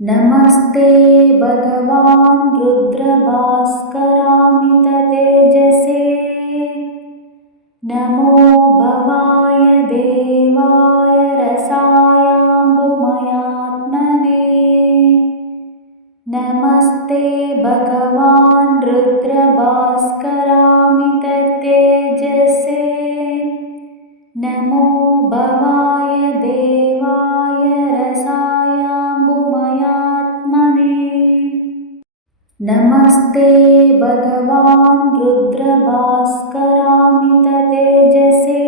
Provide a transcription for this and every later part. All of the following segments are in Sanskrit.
नमस्ते भगवान् रुद्रभास्करामिततेजसे नमो भवाय देवाय रसायाम्बुमयात्मने नमस्ते भगवान् रुद्रभास्करामिततेजसे नमो भवाय देवाय रसायाम्बुमयात्मने नमस्ते भगवान् रुद्रभास्करामिततेजसे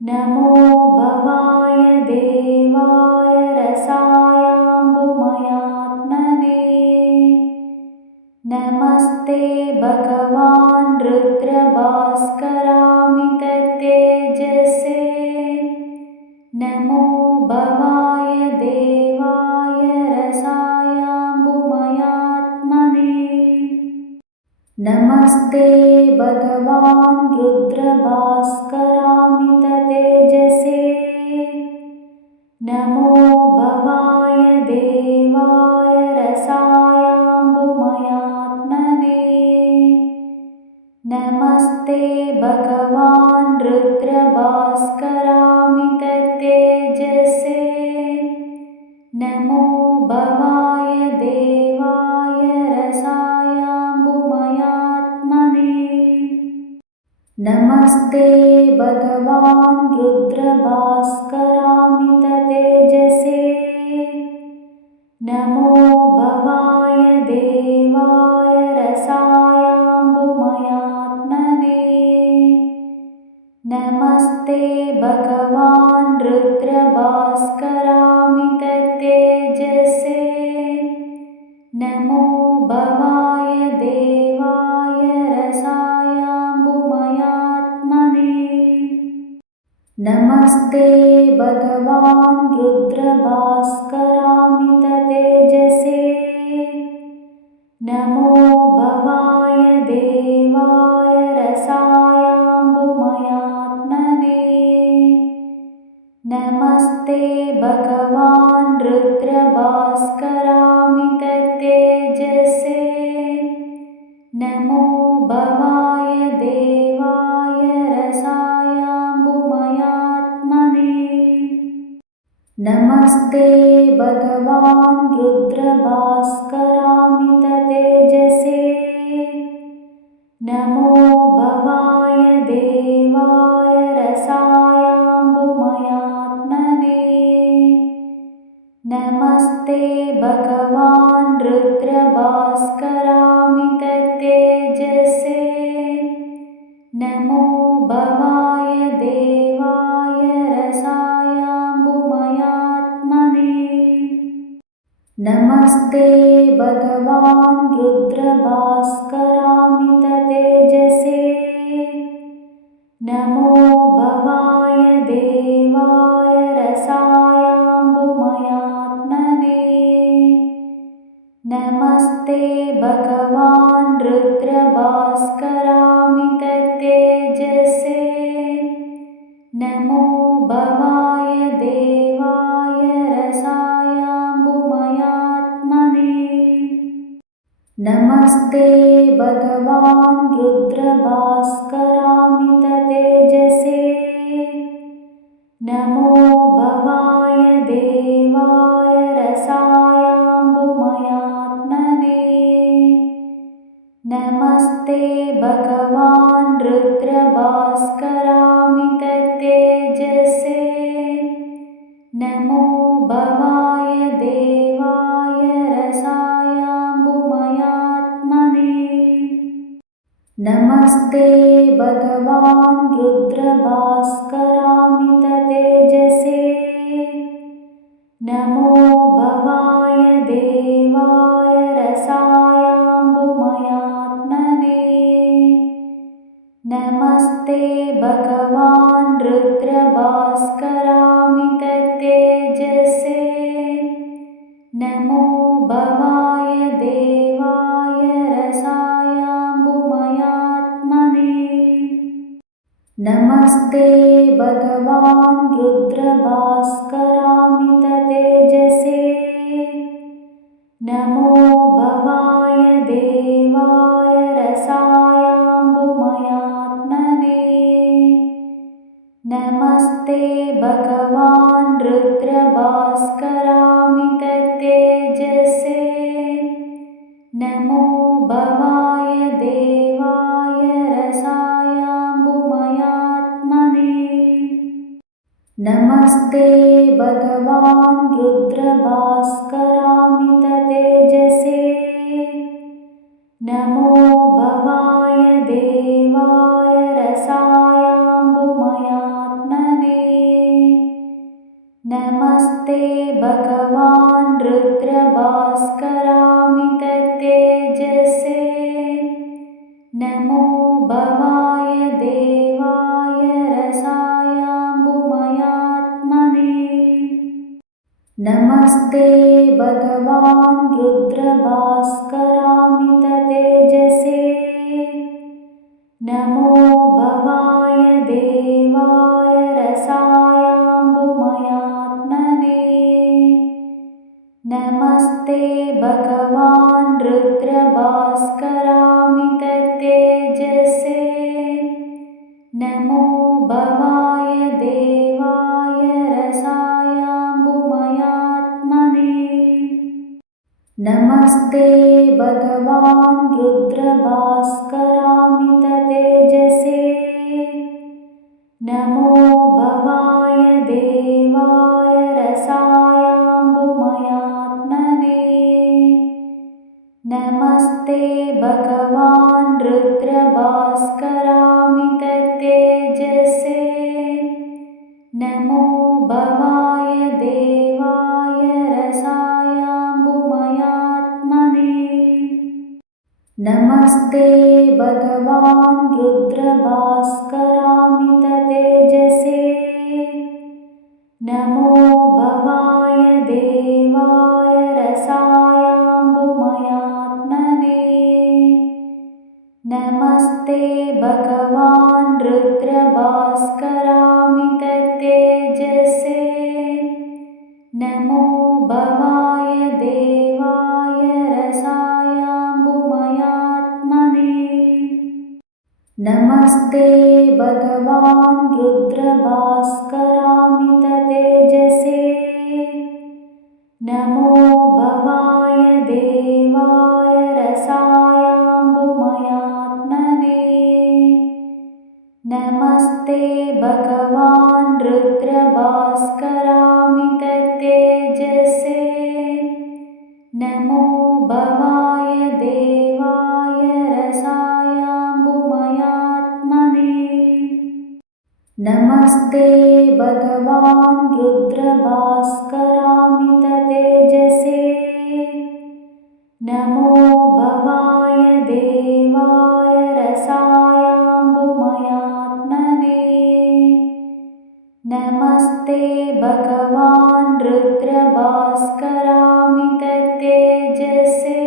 नमो भवाय देवाय रसायाम्बुमयात्मने नमस्ते भगवान् रुद्रभास्करामिततेजसे नमो भवाय देवाय रसायाम्बुमयात्मने नमस्ते भगवान् रुद्रभास्करामिततेजसे नमो भवाय देवाय रसायाम्बुमयात्मने नमस्ते भगवान् रुद्रभास्करामिततेजसे नमो भवाय देवाय रसायाम्बुमयात्मने नमस्ते भगवान् रुद्रभास्करामिततेजसे नमो भवाय देवाय रसायाम्बुमयात्मने नमस्ते भगवान् रुद्रभास्करामिततेजसे नमो भवाय देवाय रसायाम्बुमयात्मने नमस्ते भगवान् रुद्रभास्करामिततेजसे नमो भवाय देवाय रसायाम्बुमयात्मने नमस्ते भगवान् रुद्रभास्करामिततेजसे नमो भवाय देवाय रसायाम्बुमयात्मने नमस्ते भगवान् रुद्रभास्करामिततेजसे नमो भवाय देवाय रसायाम्बुमयात्मने नमस्ते भगवान् रुद्रभास्करामिततेजसे नमो भवाय देवाय रसायाम्बुमयात्मने नमस्ते भगवान् रुद्रभास्करामिततेजसे नमो भवाय देवाय रसायाम्बुमयात्मने नमस्ते भगवान् रुद्रभास्करामिततेजसे नमो भवाय देवाय रसायाम्बुमयात्मने नमस्ते भगवान् रुद्रभास्करामिततेजसे नमो भवाय देवाय रसायाम्बुमयात्मने नमस्ते भगवान् रुद्रभास्करामिततेजसे नमो भवाय देवाय रसायाम्बुमयात्मने नमस्ते भगवान् रुद्रभास्करामिततेजसे नमो भवाय देवाय रसायाम्बुमयात्मने नमस्ते भगवान् रुद्रभास्करामिततेजसे नमो भवाय देवाय रसायाम्बुमयात्मने नमस्ते भगवान् रुद्रभास्करामिततेजसे नमो भवाय देवाय रसायाम्बुमयात्मने नमस्ते भगवान् रुद्रभास्करामिततेजसे नमो भवाय देवाय रसायाम्बुमयात्मने नमस्ते भगवान् रुद्रभास्करामिततेजसे नमो भवाय देवाय रसायाम्बुमयात्मने नमस्ते भगवान् रुद्रभास्करामिततेजसे नमो भवाय देवाय रसायाम्बुमयात्मने नमस्ते भगवान् रुद्रभास्करामिततेजसे नमो भवाय देवाय रसायाम्बुमयात्मने नमस्ते भगवान् रुद्रभास्करामिततेजसे नमो भवाय देवाय रसायाम्बुमयात्मने नमस्ते भगवान् रुद्रभास्करामिततेजसे नमो भवाय देवाय रसायाम्बुमयात्मने नमस्ते भगवान् रुद्रभास्करामिततेजसे नमो भवाय देवाय रसायाम्बुमयात्मने नमस्ते भगवान् रुद्रभास्करामिततेजसे नमो भवाय देवाय रसायाम्बुमयात्मने नमस्ते भगवान् रुद्रभास्करामिततेजसे नमो भवाय देवाय रसायाम्बुमयात्मने नमस्ते भगवान् रुद्रभास्करामिततेजसे नमो भवाय देवाय रसायाम्बुमयात्मने नमस्ते भगवान् रुद्रभास्करामिततेजसे नमो भवाय देवाय रसायाम्बुमयात्मने नमस्ते भगवान् रुद्रभास्करामिततेजसे नमो भवाय देवाय रसायाम्बुमयात्मने नमस्ते भगवान् रुद्रभास्करामिततेजसे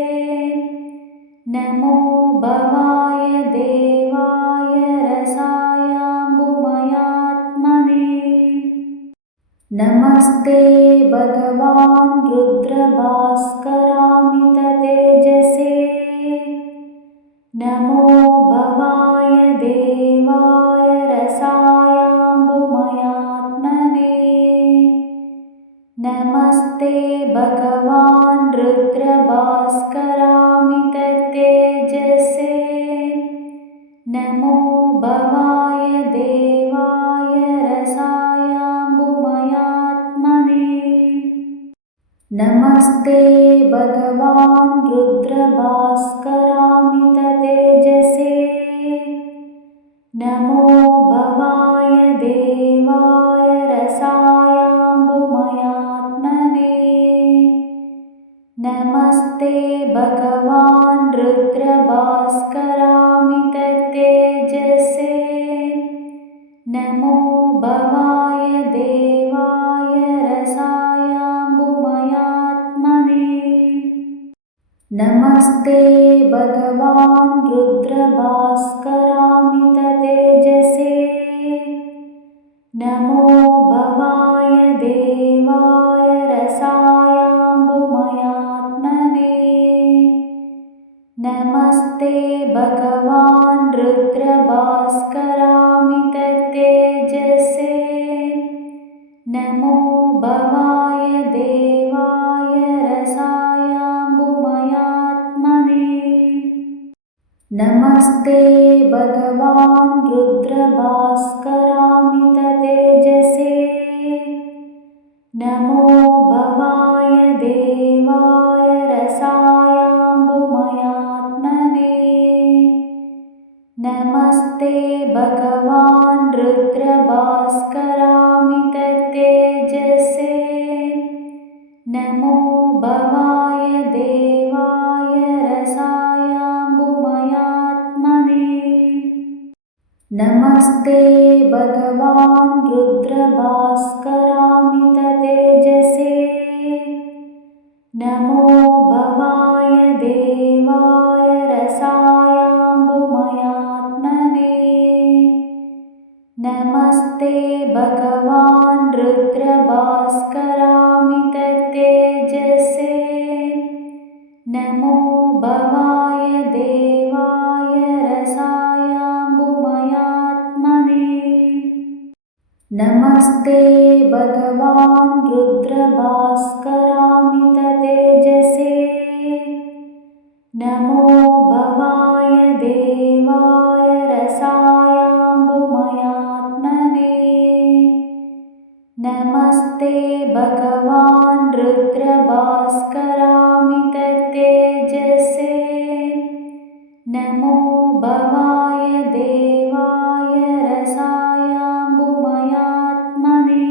नमो भवाय देवाय रसायाम्बुमयात्मने नमस्ते भगवान् रुद्रभास्करामिततेजसे नमो भवाय देवाय रसायाम्बुमयात्मने नमस्ते भगवान् रुद्रभास्करामिततेजसे नमो भवाय देवाय रसायाम्बुमयात्मने नमस्ते भगवान् रुद्रभास्करामिततेजसे नमो भवाय देवाय रसायाम्बुमयात्मने नमस्ते भगवान् रुद्रभास्करामिततेजसे नमो भवाय देवाय रसायाम्बुमयात्मने नमस्ते भगवान् रुद्रभास्करामिततेजसे नमो भवाय देवाय रसायाम्बुमयात्मने नमस्ते भगवान् रुद्रभास्करामिततेजसे नमो भवाय देवाय रसायाम्बुमयात्मने नमस्ते भगवान् रुद्रभास्करामिततेजसे नमो भवाय देवाय रसायाम्बुमयात्मने नमस्ते भगवान् रुद्रभास्करामिततेजसे नमो भवाय देवाय रसायाम्बुमयात्मने नमस्ते भगवान् रुद्रभास्करामिततेजसे नमो भवाय देवाय रसायाम्बुमयात्मने नमस्ते भगवान् रुद्रभास्करामिततेजसे नमो भवाय देवाय रसायाम्बुमयात्मने नमस्ते भगवान् रुद्रभास्करामिततेजसे नमो भवाय देवाय रसायाम्बुमयात्मने नमस्ते भगवान् रुद्रभास्करामिततेजसे नमो भवाय देवाय रसायाम्बुमयात्मने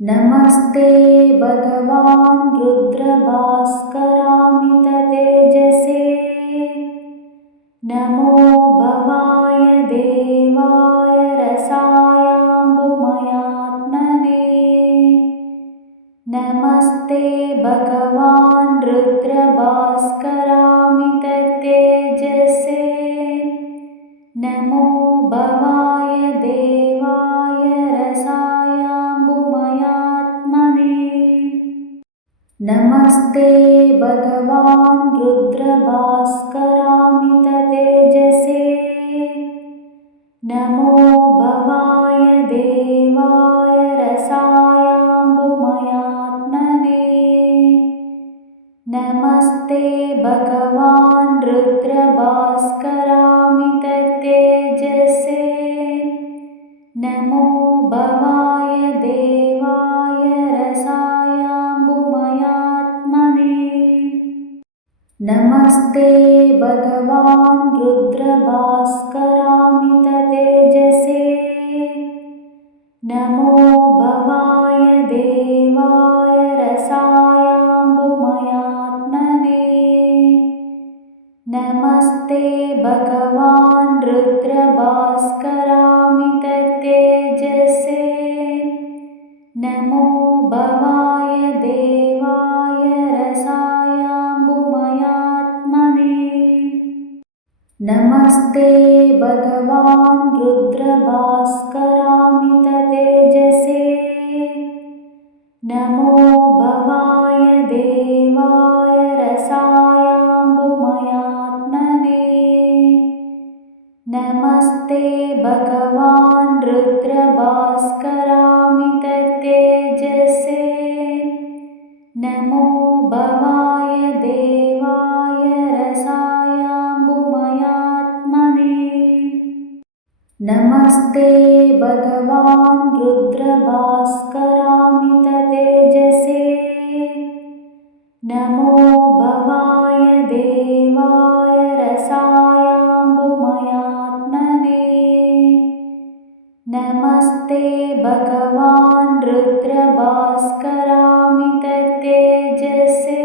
नमस्ते भगवान् रुद्रभास्करामिततेजसे नमो भवाय देवाय रसायाम्बुमयात्मने नमस्ते भगवान् रुद्रभास्करामिततेजसे नमो भवाय देवाय रसायाम्बुमयात्मने नमस्ते भगवान् रुद्रभास्करामिततेजसे नमो भवाय देवाय रसायाम्बुमयात्मने नमस्ते भगवान् रुद्रभास्करामिततेजसे नमो भवाय देवाय रसायाम्बुमयात्मने नमस्ते भगवान् रुद्रभास्करामिततेजसे नमो भवाय देवाय रसायाम्बुमयात्मने नमस्ते भगवान् रुद्रभास्करामिततेजसे नमो भवाय देवाय रसायाम्बुमयात्मने नमस्ते भगवान् रुद्रभास्करामिततेजसे नमो भवाय देवाय रसायाम्बुमयात्मने नमस्ते भगवान् रुद्रभास्करामिततेजसे नमो भवाय देवाय रसायाम्बुमयात्मने नमस्ते भगवान् रुद्रभास्करामिततेजसे नमो भवाय देवाय रसायाम्बुमयात्मने नमस्ते भगवान् रुद्रभास्करामिततेजसे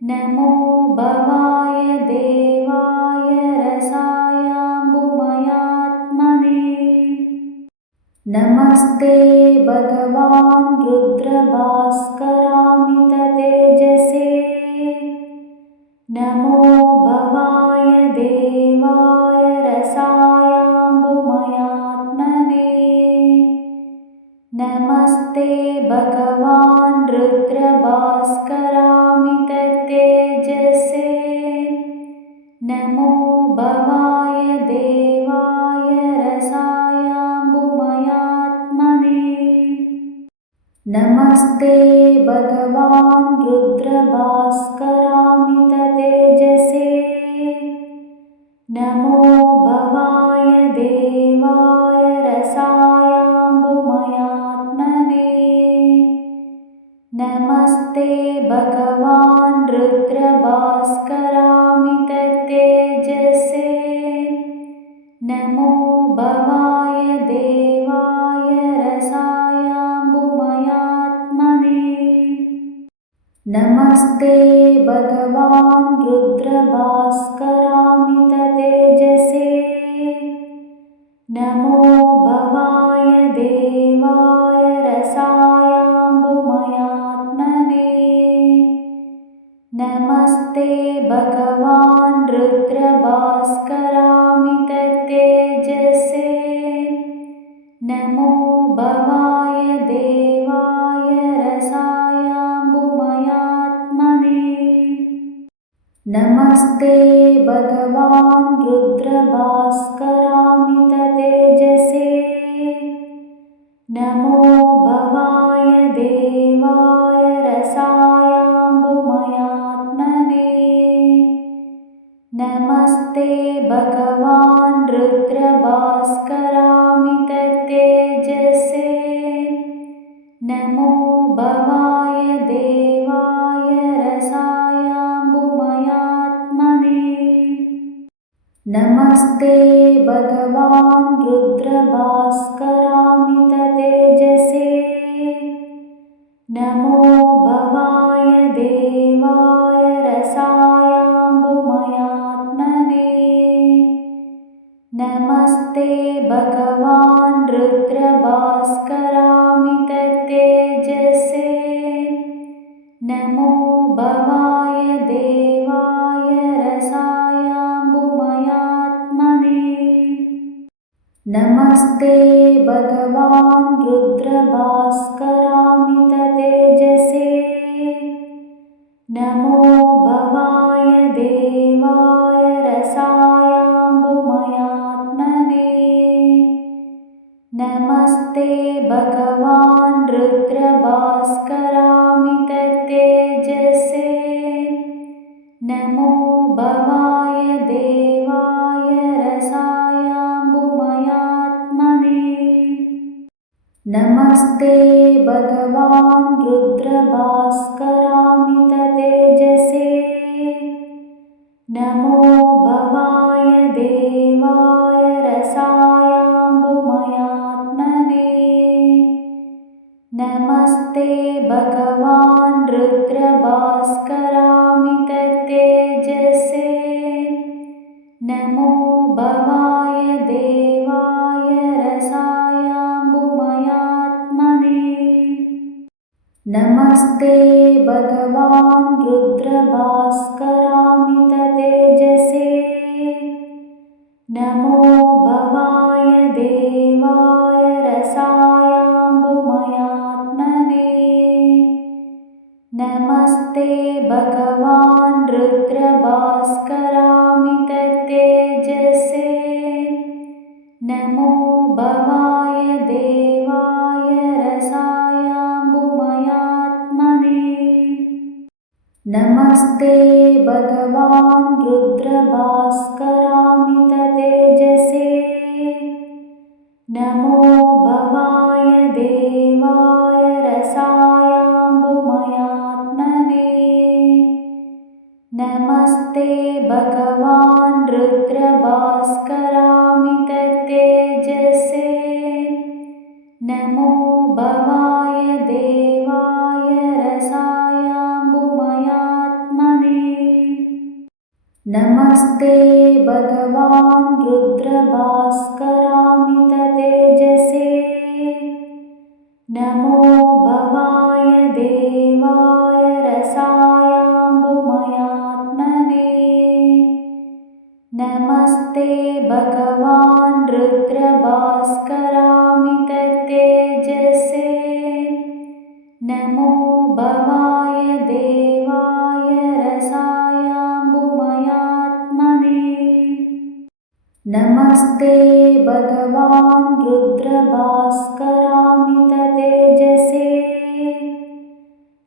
नमो भवाय देवाय रसायाम्बुमयात्मने नमस्ते भगवान् रुद्रभास्करामिततेजसे नमो भवाय देवाय रसायाम्बुमयात्मने नमस्ते भगवान् रुद्रभास्करामिततेजसे नमो भवाय देवाय रसायाम्बुमयात्मने नमस्ते भगवान् रुद्रभास्करामिततेजसे नमो भवाय देवाय रसायाम्बुमयात्मने नमस्ते भगवान् रुद्रभास्करामिततेजसे नमो भवाय देवाय रसायाम्बुमयात्मने नमस्ते भगवान् रुद्रभास्करामिततेजसे नमो भवाय देवाय रसायाम्बुमयात्मने नमस्ते भगवान् रुद्रभास्करामिततेजसे नमो भवाय देवाय रसायाम्बुमयात्मने नमस्ते भगवान् रुद्रभास्करामिततेजसे नमो भवाय देवाय रसायाम्बुमयात्मने नमस्ते भगवान् रुद्रभास्करामिततेजसे नमो भवाय देवाय रसायाम्बुमयात्मने नमस्ते भगवान् रुद्रभास्करामिततेजसे नमो भवाय देवाय रसायाम्बुमयात्मने नमस्ते भगवान् रुद्रभास्करामिततेजसे नमो भवाय देवाय रसायाम्बुमयात्मने नमस्ते भगवान् रुद्रभास्करामिततेजसे नमो भवाय देवाय रसायाम्बुमयात्मने नमस्ते भगवान् रुद्रभास्करामिततेजसे नमो भवाय देवाय रसायाम्बुमयात्मने नमस्ते भगवान् रुद्रभास्करामिततेजसे नमो भवाय देवाय रसायाम्बुमयात्मने नमस्ते भगवान् रुद्रभास्करामिततेजसे नमो भवाय देवाय रसायाम्बुमयात्मने नमस्ते भगवान् रुद्रभास्करामिततेजसे नमो भवाय देवाय रसायाम्बुमयात्मने नमस्ते भगवान् रुद्रभास्करामिततेजसे नमो भवाय देवाय रसायाम्बुमयात्मने नमस्ते भगवान् रुद्रभास्करामिततेजसे नमो भवाय देवाय रसायाम्बुमयात्मने नमस्ते भगवान् रुद्रभास्करामिततेजसे नमो भवाय देवाय रसायाम्बुमयात्मने नमस्ते भगवान् रुद्रभास्करामिततेजसे नमो भवाय देवाय रसायाम्बुमयात्मने नमस्ते भगवान् रुद्रभास्करामिततेजसे नमो भवाय देवाय रसायाम्बुमयात्मने नमस्ते भगवान् रुद्रभास्करामिततेजसे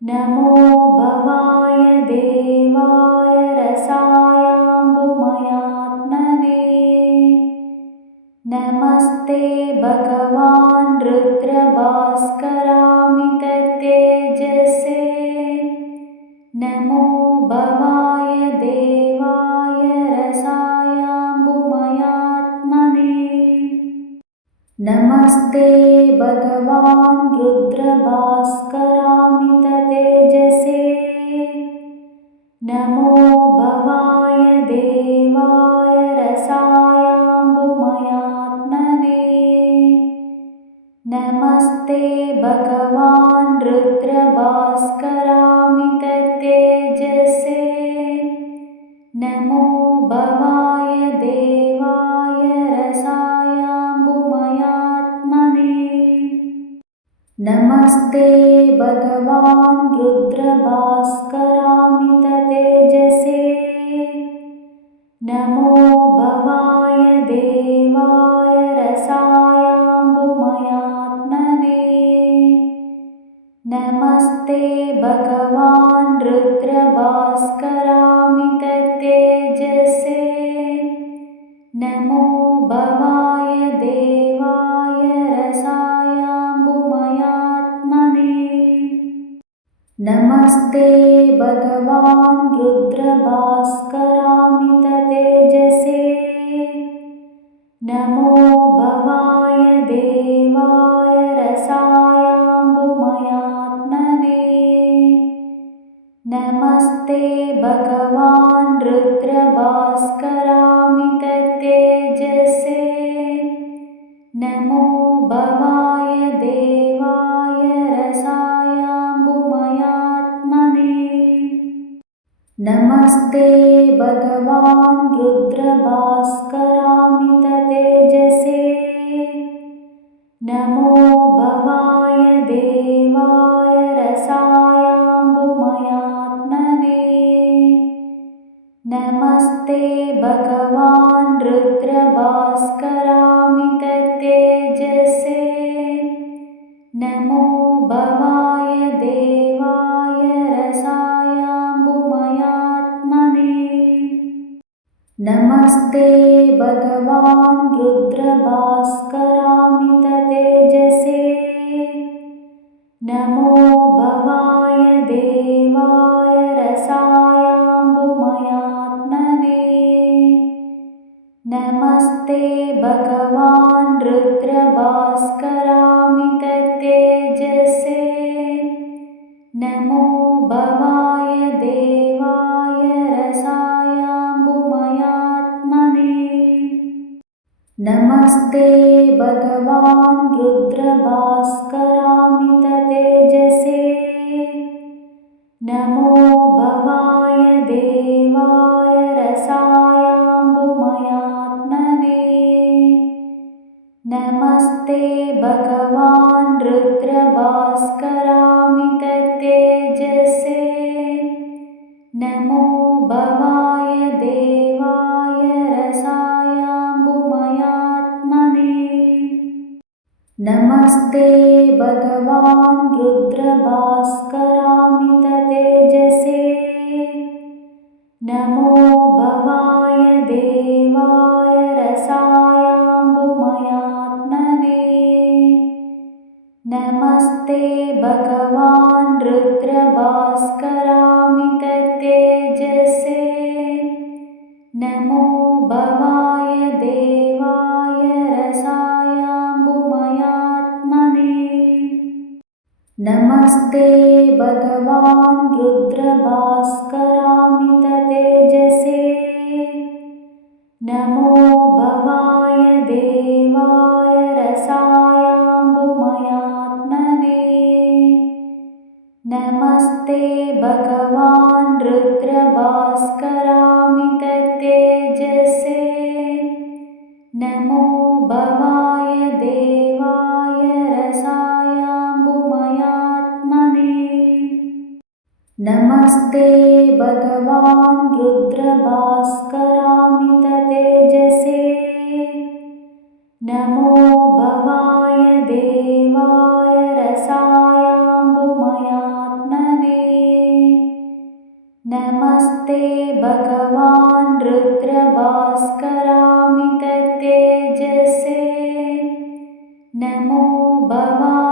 नमो भवाय देवाय रसायाम्बुमयात्मने नमस्ते भगवान् रुद्रभास्करामिततेजसे नमो भवाय देवाय रसायाम्बुमयात्मने नमस्ते भगवान् रुद्रभास्करामिततेजसे नमो भवाय देवाय रसायाम्बुमयात्मने नमस्ते भगवान् रुद्रभास्करामिततेजसे नमो भवाय देवाय रसायाम्बुमयात्मने नमस्ते भगवान् रुद्रभास्करामिततेजसे नमो भवाय देवाय रसायाम्बुमयात्मने नमस्ते भगवान् रुद्रभास्करामिततेजसे नमो भवाय देवाय रसायाम्बुमयात्मने नमस्ते भगवान् रुद्रभास्करामिततेजसे नमो भवाय देवाय रसायाम्बुमयात्मने नमस्ते भगवान् रुद्रभास्करामिततेजसे नमो भवाय देवाय रसायाम्बुमयात्मने नमस्ते भगवान् रुद्रभास्करामिततेजसे नमो भवाय देवाय रसायाम्बुमयात्मने नमस्ते भगवान् रुद्रभास्करामिततेजसे नमो भवाय देवाय रसायाम्बुमयात्मने नमस्ते भगवान् रुद्रभास्करामिततेजसे नमो भवाय देवाय रसायाम्बुमयात्मने नमस्ते भगवान् रुद्रभास्करामिततेजसे नमो भवाय देवाय रसायाम्बुमयात्मने नमस्ते भगवान् रुद्रभास्करामिततेजसे नमो भवाय देवाय रसायाम्बुमयात्मने नमस्ते भगवान् रुद्रभास्करामिततेजसे नमो भवाय देवाय रसायाम्बुमयात्मने नमस्ते भगवान् रुद्रभास्करामिततेजसे नमो भवाय देवाय रसायाम्बुमयात्मने नमस्ते भगवान् रुद्रभास्करामिततेजसे नमो भवाय देवाय रसायाम्बुमयात्मने नमस्ते भगवान् रुद्रभास्करामिततेजसे नमो भवाय देवाय रसायाम्बुमयात्मने नमस्ते भगवान् रुद्रभास्करामिततेजसे नमो भवाय देवाय रसायाम्बुमयात्मने नमस्ते भगवान् रुद्रभास्करामिततेजसे नमो भवाय देवाय रसायाम्बुमयात्मने नमस्ते भगवान् रुद्रभास्करामिततेजसे नमो भवाय